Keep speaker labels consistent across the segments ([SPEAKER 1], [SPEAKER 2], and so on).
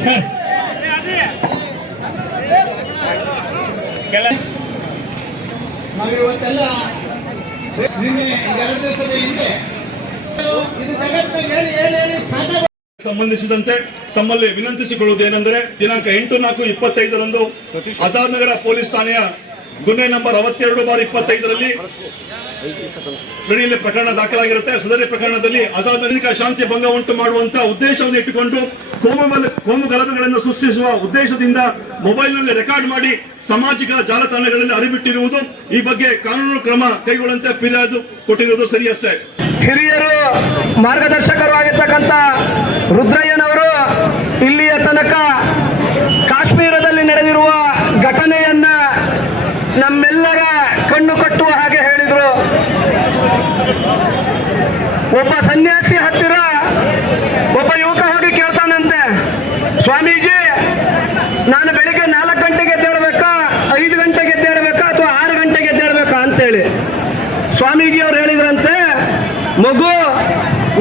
[SPEAKER 1] Sir
[SPEAKER 2] ನಿನ್ನೆ ಎರಡು ದಿವಸದ ಹಿಂದೆ
[SPEAKER 3] ಸಂಬಂಧಿಸಿದಂತೆ ತಮ್ಮಲ್ಲಿ ವಿನಂತಿಸಿಕೊಳ್ಳುವುದೇನೆಂದರೆ ದಿನಾಂಕ ಎಂಟು ನಾಲ್ಕು ಇಪ್ಪತ್ತೈದರಂದು ಆಜಾದ್ ನಗರ ಪೊಲೀಸ್ ಠಾಣೆಯ ಗುನ್ನೆ ನಂಬರ್ ಅರವತ್ತೆರಡು ಬಾರ್ ಇಪ್ಪತ್ತೈದರಲ್ಲಿ ಗಡಿಯಲ್ಲಿ ಪ್ರಕರಣ ದಾಖಲಾಗಿರುತ್ತೆ. ಸದರಿ ಪ್ರಕರಣದಲ್ಲಿ ನಗರಿಕ ಶಾಂತಿ ಭಂಗ ಉಂಟು ಮಾಡುವಂತ ಉದ್ದೇಶವನ್ನು ಇಟ್ಟುಕೊಂಡು ಕೋಮು ಬಲ- ಕೋಮು ಗಲಭೆಗಳನ್ನು ಸೃಷ್ಟಿಸುವ ಉದ್ದೇಶದಿಂದ ಮೊಬೈಲ್ನಲ್ಲಿ ರೆಕಾರ್ಡ್ ಮಾಡಿ ಸಾಮಾಜಿಕ ಜಾಲತಾಣಗಳಲ್ಲಿ ಅರಿಬಿಟ್ಟಿರುವುದು ಈ ಬಗ್ಗೆ ಕಾನೂನು ಕ್ರಮ ಕೈಗೊಳ್ಳುವಂತೆ ಫಿರ್ಯಾದು ಕೊಟ್ಟಿರುವುದು ಸರಿಯಷ್ಟೇ
[SPEAKER 4] ಹಿರಿಯರು ಮಾರ್ಗದರ್ಶಕರು ರುದ್ರಯ್ಯನವರು ಇಲ್ಲಿಯ ತನಕ ಕಾಶ್ಮೀರದಲ್ಲಿ ನಡೆದಿರುವ ಘಟನೆಯನ್ನ ನಮ್ಮೆಲ್ಲರ ಕಣ್ಣು ಕಟ್ಟುವ ಹಾಗೆ ಹೇಳಿದರು ಒಬ್ಬ ಸನ್ಯಾಸಿ ಹತ್ತಿರ ಒಬ್ಬ ಯುವಕ ಹೋಗಿ ಕೇಳ್ತಾನಂತೆ, ಸ್ವಾಮೀಜಿ, ನಾನು ಬೆಳಿಗ್ಗೆ ನಾಲ್ಕು ಗಂಟೆಗೆ ಎದ್ದೇಳ್ಬೇಕಾ, ಐದು ಗಂಟೆಗೆ ಎದ್ದೇಳ್ಬೇಕಾ ಅಥವಾ ಆರು ಗಂಟೆಗೆ ಎದ್ದೇಳ್ಬೇಕಾ? ಅಂತೇಳಿ. ಸ್ವಾಮೀಜಿ ಅವ್ರು ಹೇಳಿದ್ರಂತೆ, ಮಗು,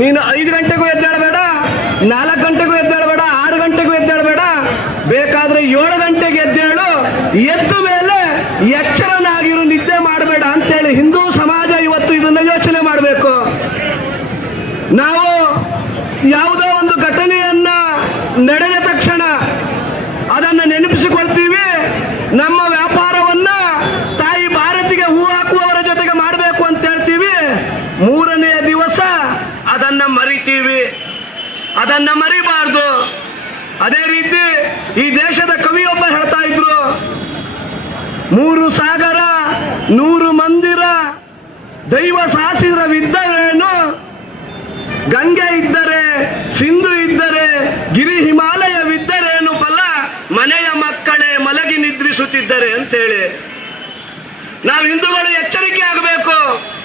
[SPEAKER 4] ನೀನು ಐದು ಗಂಟೆಗೂ ಎದ್ದೇಳಬೇಡ, ನಾಲ್ಕು ಗಂಟೆಗೂ ಎದ್ದೇಳಬೇಡ, ಆರು ಗಂಟೆಗೂ ಎದ್ದೇಳಬೇಡ. ಬೇಕಾದ್ರೆ ಏಳು ಗಂಟೆಗೆ ಎದ್ದೇಳು, ಎದ್ದ ಮೇಲೆ ಎಚ್ಚರನಾಗಿರು, ನಿದ್ದೆ ಮಾಡಬೇಡ, ಅಂತೇಳಿ ಹಿಂದೂ ಸಮಾಜ ಇವತ್ತು ಇದನ್ನ ಯೋಚನೆ ಮಾಡಬೇಕು ನಾವು ಯಾವುದೋ ಒಂದು ಘಟನೆಯನ್ನ ನಡೆದ ತಕ್ಷಣ ಅದನ್ನು ನೆನಪಿಸಿಕೊಳ್ತೀವಿ. ನಮ್ಮ ವ್ಯಾಪಾರವನ್ನ ತಾಯಿ ಭಾರತಿಗೆ ಹೂ ಹಾಕುವವರ ಜೊತೆಗೆ ಮಾಡಬೇಕು ಅಂತ ಹೇಳ್ತೀವಿ. ಮೂರನೆಯ ದಿವಸ ಅದನ್ನ ಮರಿತೀವಿ. ಅದನ್ನ ಮರಿಬಾರ್ದು. ಅದೇ ರೀತಿ ಈ ದೇಶದ ಕವಿಯೊಬ್ಬ ಹೇಳ್ತಾ ಇದ್ರು. ಮೂರು ಸಾಗರ, ನೂರು ಮಂದಿರ, ದೈವ ಸಾಸಿರವಿದ್ದರೇನು ನಾವು ಹಿಂದೂಗಳು ಎಚ್ಚರಿಕೆ ಆಗಬೇಕು.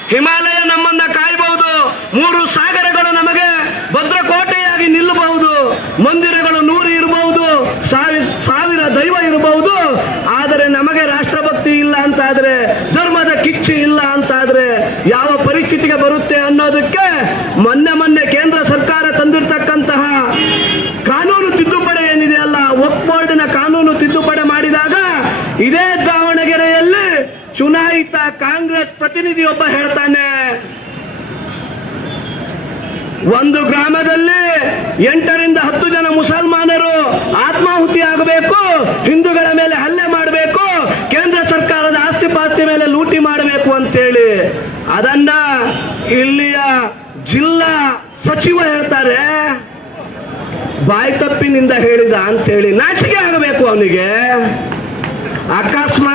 [SPEAKER 4] ಹಿಮಾಲಯ ನಮ್ಮನ್ನ ಕಾಯಬಹುದು. ಮೂರು ಸಾಗರಗಳು ನಮಗೆ ಭದ್ರಕೋಟೆಯಾಗಿ ನಿಲ್ಲಬಹುದು. ಮಂದಿರಗಳು ನೂರು ಇರಬಹುದು. ಸಾವಿರ ಸಾವಿರ ದೈವ ಇರಬಹುದು. ಆದರೆ ನಮಗೆ ರಾಷ್ಟ್ರಭಕ್ತಿ ಇಲ್ಲ ಅಂತಾದ್ರೆ, ಧರ್ಮದ ಕಿಚ್ಚು ಇಲ್ಲ ಅಂತಾದ್ರೆ ಯಾವ ಪರಿಸ್ಥಿತಿಗೆ ಬರುತ್ತೆ ಅನ್ನೋದಕ್ಕೆ ಮೊನ್ನೆ ಮೊನ್ನೆ ಕೇಂದ್ರ ಸರ್ಕಾರ ತಂದಿರತಕ್ಕಂತಹ ಕಾನೂನು ತಿದ್ದುಪಡಿ ಏನಿದೆಯಲ್ಲ ಬೋರ್ಡಿನ ಕಾನೂನು ತಿದ್ದುಪಡಿ ಮಾಡಿದಾಗ ಇದೇ ಚುನಾಯಿತ ಕಾಂಗ್ರೆಸ್ ಪ್ರತಿನಿಧಿಯೊಬ್ಬ ಹೇಳ್ತಾನೆ. ಒಂದು ಗ್ರಾಮದಲ್ಲಿ ಎಂಟರಿಂದ ಹತ್ತು ಜನ ಮುಸಲ್ಮಾನರು ಆತ್ಮಾಹುತಿ ಆಗಬೇಕು, ಹಿಂದೂಗಳ ಮೇಲೆ ಹಲ್ಲೆ ಮಾಡಬೇಕು, ಕೇಂದ್ರ ಸರ್ಕಾರದ ಆಸ್ತಿ ಪಾಸ್ತಿ ಮೇಲೆ ಲೂಟಿ ಮಾಡಬೇಕು ಅಂತೇಳಿ. ಅದನ್ನ ಇಲ್ಲಿಯ ಜಿಲ್ಲಾ ಸಚಿವ ಹೇಳ್ತಾರೆ. ಬಾಯ್ತಪ್ಪಿನಿಂದ ಹೇಳಿದ ಅಂತೇಳಿ ನಾಚಿಕೆ ಆಗಬೇಕು ಅವನಿಗೆ. ಅಕಸ್ಮಾತ್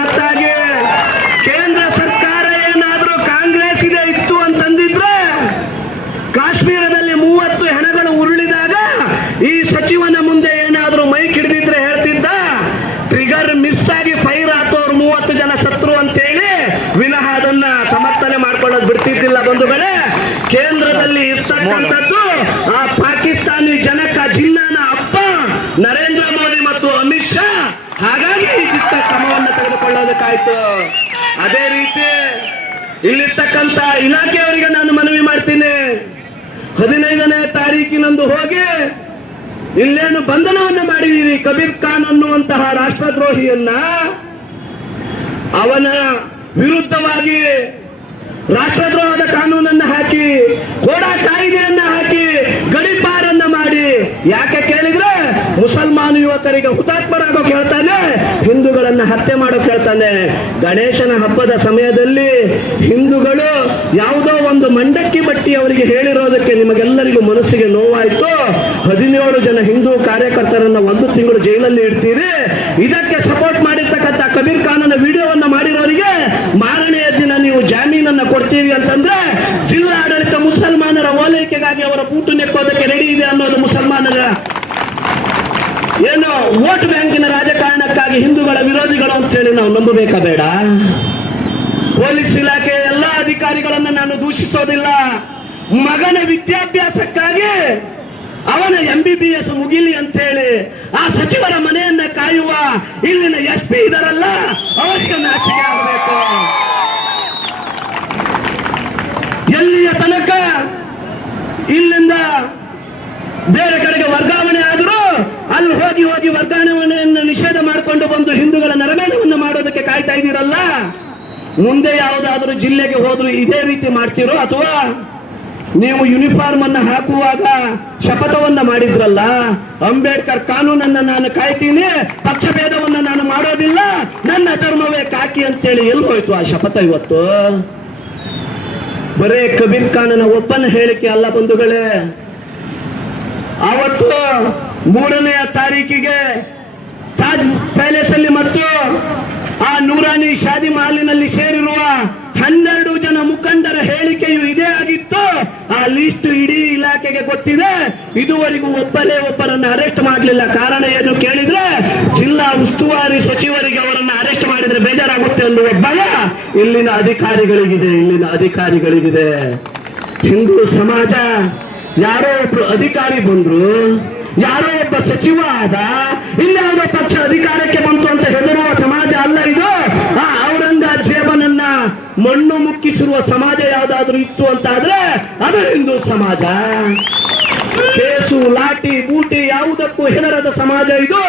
[SPEAKER 4] ತೆಗೆದುಕೊಳ್ಳೋದಕ್ಕಾಯ್ತು ಅದೇ ರೀತಿ ಇಲ್ಲಿರ್ತಕ್ಕಂತ ಇಲಾಖೆಯವರಿಗೆ ನಾನು ಮನವಿ ಮಾಡ್ತೀನಿ. ಹದಿನೈದನೇ ತಾರೀಕಿನಂದು ಹೋಗಿ ಇಲ್ಲೇನು ಬಂಧನವನ್ನು ಮಾಡಿದೀರಿ ಕಬೀರ್ ಖಾನ್ ಅನ್ನುವಂತಹ ರಾಷ್ಟ್ರದ್ರೋಹಿಯನ್ನ? ಅವನ ವಿರುದ್ಧವಾಗಿ ರಾಷ್ಟ್ರದ್ರೋಹದ ಕಾನೂನನ್ನ ಹಾಕಿ, ಕೋಡಾ ಕಾಯಿದೆಯನ್ನ ಹಾಕಿ ಗಡಿಪಾರನ್ನ ಮಾಡಿ. ಯಾಕೆ ಕೇಳಿದ್ರೆ ಮುಸಲ್ಮಾನ ಯುವಕರಿಗೆ ಹುತಾತ್ಮರಾಗೋ ಹೇಳ್ತಾನೆ ಹಿಂದೂಗಳನ್ನ ಹತ್ಯೆ ಮಾಡೋಕ್ ಹೇಳ್ತಾನೆ ಗಣೇಶನ ಹಬ್ಬದ ಸಮಯದಲ್ಲಿ ಹಿಂದೂಗಳು ಯಾವುದೋ ಒಂದು ಮಂಡಕ್ಕಿ ಬಟ್ಟಿ ಅವರಿಗೆ ಹೇಳಿರೋದಕ್ಕೆ ನಿಮಗೆಲ್ಲರಿಗೂ ಮನಸ್ಸಿಗೆ ನೋವಾಯ್ತು. ಹದಿನೇಳು ಜನ ಹಿಂದೂ ಕಾರ್ಯಕರ್ತರನ್ನ ಒಂದು ತಿಂಗಳು ಜೈಲಲ್ಲಿ ಇಡ್ತೀರಿ. ಇದಕ್ಕೆ ಸಪೋರ್ಟ್ ಮಾಡಿರ್ತಕ್ಕಂಥ ಕಬೀರ್ ಖಾನನ ವಿಡಿಯೋವನ್ನ ಮಾಡಿರೋರಿಗೆ ಮಾರನೆಯ ದಿನ ನೀವು ಜಾಮೀನನ್ನ ಕೊಡ್ತೀರಿ ಅಂತಂದ್ರೆ ಜಿಲ್ಲಾ ಆಡಳಿತ ಮುಸಲ್ಮಾನರ ಓಲೈಕೆಗಾಗಿ ಅವರ ಬೂಟು ನೆಕ್ಕೋದಕ್ಕೆ ರೆಡಿ ಇದೆ ಅನ್ನೋದು ವೋಟ್ ಬ್ಯಾಂಕಿನ ರಾಜಕಾರಣಕ್ಕಾಗಿ ಹಿಂದೂಗಳ ವಿರೋಧಿಗಳು ಅಂತೇಳಿ ನಾವು ನಂಬಬೇಕಾ ಬೇಡ ಪೊಲೀಸ್ ಇಲಾಖೆ ಎಲ್ಲ ಅಧಿಕಾರಿಗಳನ್ನು ನಾನು ದೂಷಿಸೋದಿಲ್ಲ. ಮಗನ ವಿದ್ಯಾಭ್ಯಾಸಕ್ಕಾಗಿ ಅವನ ಎಂ ಬಿ ಬಿ ಎಸ್ ಮುಗಿಲಿ ಅಂತೇಳಿ ಆ ಸಚಿವರ ಮನೆಯನ್ನ ಕಾಯುವ ಇಲ್ಲಿನ ಎಸ್ ಪಿ ಇದರಲ್ಲ, ಅವರಿಗೆ ನಾಚಿಕೆ ಆಗಬೇಕು. ಎಲ್ಲಿಯ ತನಕ ಇಲ್ಲಿಂದ ಬೇರೆ ಬಂದು ಹಿಂದೂಗಳ ನರಮೇಧವನ್ನು ಮಾಡೋದಕ್ಕೆ ಕಾಯ್ತಾ ಇದ್ದೀರಲ್ಲ? ಮುಂದೆ ಯಾವುದಾದ್ರೂ ಜಿಲ್ಲೆಗೆ ಹೋದ್ರು ಇದೇ ರೀತಿ ಮಾಡ್ತೀರೋ? ಅಥವಾ ನೀವು ಯೂನಿಫಾರ್ಮ್ ಅನ್ನ ಹಾಕುವಾಗ ಶಪಥವನ್ನ ಮಾಡಿದ್ರಲ್ಲ? ಅಂಬೇಡ್ಕರ್ ಕಾನೂನನ್ನ ನಾನು ಕಾಯ್ತೀನಿ ಪಕ್ಷಭೇದವನ್ನ ನಾನು ಮಾಡೋದಿಲ್ಲ, ನನ್ನ ಧರ್ಮವೇ ಕಾಕಿ ಅಂತೇಳಿ ಎಲ್ಲಿ ಹೋಯ್ತು ಆ ಶಪಥ ಇವತ್ತು? ಬರೇ ಕಬೀರ್ ಖಾನನ ಒಬ್ಬನ ಹೇಳಿಕೆ ಅಲ್ಲ ಬಂಧುಗಳೇ. ಅವತ್ತು ಮೂರನೆಯ ತಾರೀಕಿಗೆ ತಾಜ್ ಪ್ಯಾಲೇಸ್ ಅಲ್ಲಿ ಮತ್ತು ಆ ನೂರಾನಿ ಶಾದಿ ಮಹಲಿನಲ್ಲಿ ಸೇರಿರುವ ಹನ್ನೆರಡು ಜನ ಮುಖಂಡರ ಹೇಳಿಕೆಯು ಇದೇ ಆಗಿತ್ತು. ಆ ಲಿಸ್ಟ್ ಇಡೀ ಇಲಾಖೆಗೆ ಗೊತ್ತಿದೆ. ಇದುವರೆಗೂ ಒಬ್ಬರೇ ಒಬ್ಬರನ್ನು ಅರೆಸ್ಟ್ ಮಾಡಲಿಲ್ಲ. ಕಾರಣ ಏನು ಕೇಳಿದ್ರೆ ಜಿಲ್ಲಾ ಉಸ್ತುವಾರಿ ಸಚಿವರಿಗೆ ಅವರನ್ನು ಅರೆಸ್ಟ್ ಮಾಡಿದ್ರೆ ಬೇಜಾರಾಗುತ್ತೆ ಅನ್ನುವ ಭಯ ಇಲ್ಲಿನ ಅಧಿಕಾರಿಗಳಿಗಿದೆ ಇಲ್ಲಿನ ಅಧಿಕಾರಿಗಳಿಗಿದೆ. ಹಿಂದೂ ಸಮಾಜ ಯಾರೋ ಒಬ್ರು ಅಧಿಕಾರಿ ಬಂದ್ರು ಯಾರೋ ಒಬ್ಬ ಸಚಿವ ಆದ ಇನ್ಯಾವುದೋ ಪಕ್ಷ ಅಧಿಕಾರಕ್ಕೆ ಬಂತು ಅಂತ ಹೆದರುವ ಸಮಾಜ ಅಲ್ಲ ಇದು. ಆ ಔರಂಗಜೇಬನನ್ನ ಮಣ್ಣು ಮುಕ್ಕಿಸಿರುವ ಸಮಾಜ ಯಾವ್ದಾದ್ರೂ ಇತ್ತು ಅಂತ ಆದ್ರೆ ಅದು ಹಿಂದೂ ಸಮಾಜ. ಕೇಸು ಲಾಟಿ ಬೂಟಿ ಯಾವುದಕ್ಕೂ ಹೆದರದ ಸಮಾಜ ಇದು.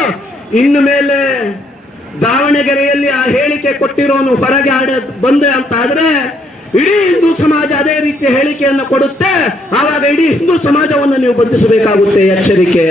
[SPEAKER 4] ಇನ್ನು ಮೇಲೆ ದಾವಣಗೆರೆಯಲ್ಲಿ ಆ ಹೇಳಿಕೆ ಕೊಟ್ಟಿರೋನು ಹೊರಗೆ ಆಡ ಬಂದೆ ಅಂತ ಆದ್ರೆ ಇಡೀ ಹಿಂದೂ ಸಮಾಜ ಅದೇ ರೀತಿಯ ಹೇಳಿಕೆಯನ್ನು ಕೊಡುತ್ತೆ. ಆವಾಗ ಇಡೀ ಹಿಂದೂ ಸಮಾಜವನ್ನು ನೀವು ಬಂಧಿಸಬೇಕಾಗುತ್ತೆ ಎಚ್ಚರಿಕೆ.